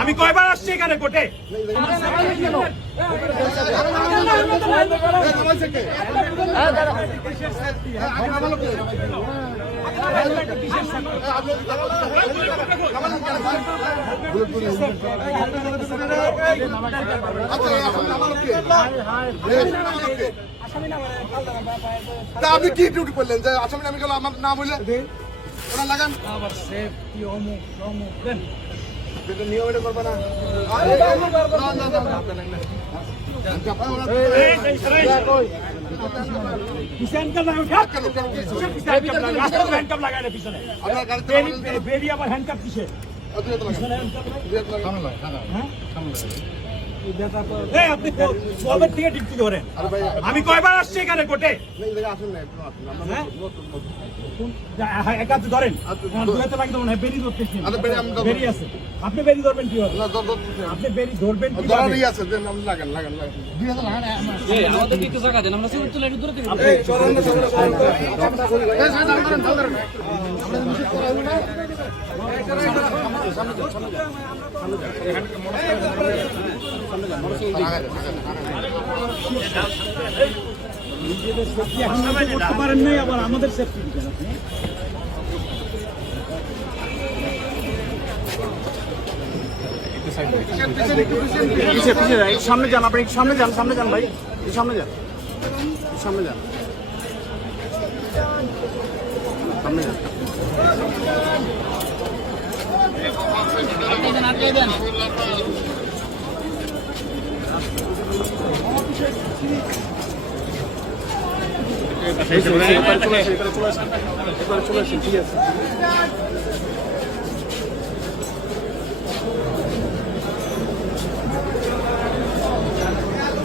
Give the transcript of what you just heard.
আমি কয়বার আসছি এখানে কোর্টে? আপনি কি ডিউটি করলেন? যে আসামি নামে গেল, আমার নাম হইলে ওরা লাগান। আবার অমুক অমুক দেন। পিছনে। আপনি ক- থেকে ডিউটি আমি কয়বার আসছি এখানে কোর্টে? হ্যাঁ? হ্যাঁ, ধরেন। আচ্ছা, আছে। আপনি বেরি ধরবেন ধর- ধর। আপনি বেরি ধরবেন। আমাদের জায়গা দেন আমরা তুলে একটু দূরে থেকে সাইড ধরেন, ধরেন, ধরেন। নিজেদের সেফটি আবার আমাদের সেফটি দিবেন আপনি সামনে যান আপনি সামনে যান সামনে যান ভাই সামনে যান সামনে যান সামনে যান আটকে দেন আটকে দেন এবারে চলে আসেন ঠিক আছে।